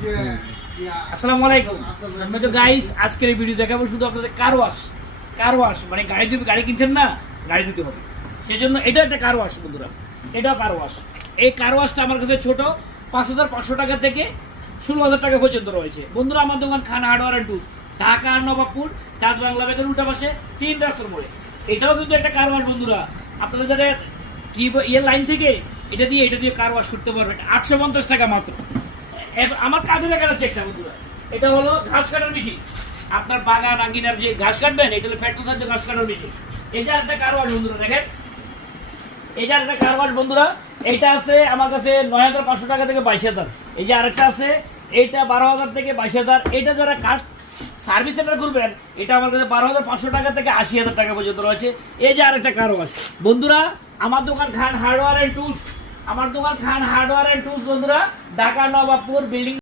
আসসালামু আলাইকুম। আমি তো গাইস আজকের এই ভিডিও দেখাবো শুধু আপনাদের কার ওয়াশ মানে গাড়ি কিনছেন না, গাড়ি দিতে হবে, সেজন্য এটা একটা কার ওয়াশ বন্ধুরা, এটাও কার ওয়াশ। এই কার ওয়াশটা আমার কাছে ছোট ৫,৫০০ টাকা থেকে ১৬,০০০ টাকা পর্যন্ত রয়েছে বন্ধুরা। আমার দোকান Khan hardware and tools, Dhaka Nawabpur Dutch Bangla ব্যাংকের উল্টা পাশে ৩ রাস্তার মোড়ে। এটাও কিন্তু একটা কার ওয়াশ বন্ধুরা। আপনাদের যারা লাইন থেকে এটা দিয়ে কার ওয়াশ করতে পারবেন ৮৫০ টাকা মাত্র। আমার কাজে দেখা যাচ্ছে একটা বন্ধুরা, এটা হলো ঘাস কাটার মেশিন। আপনার বাগান আঙ্গিনার যে ঘাস কাটবেন, এটা হলো পেট্রোল চার্জে ঘাস কাটার মেশিন। এই যে একটা কার ওয়াশ বন্ধুরা, দেখেন এই যে একটা কার ওয়াশ বন্ধুরা। এইটা আছে আমার কাছে ৯,৫০০ টাকা থেকে ২২,০০০। এই যে আরেকটা আছে, এইটা ১২,০০০ থেকে ২২,০০০। এইটা যারা কার সার্ভিস সেন্টার করবেন, এটা আমার কাছে ১২,৫০০ টাকা থেকে ৮০,০০০ টাকা পর্যন্ত রয়েছে। এই যে আরেকটা কার ওয়াশ বন্ধুরা। আমার দোকান খান হার্ডওয়্যার অ্যান্ড টুলস, আমার দোকান খান হার্ডওয়্যার অ্যান্ড টুলস বন্ধুরা, ঢাকা নবাবপুর বিল্ডিং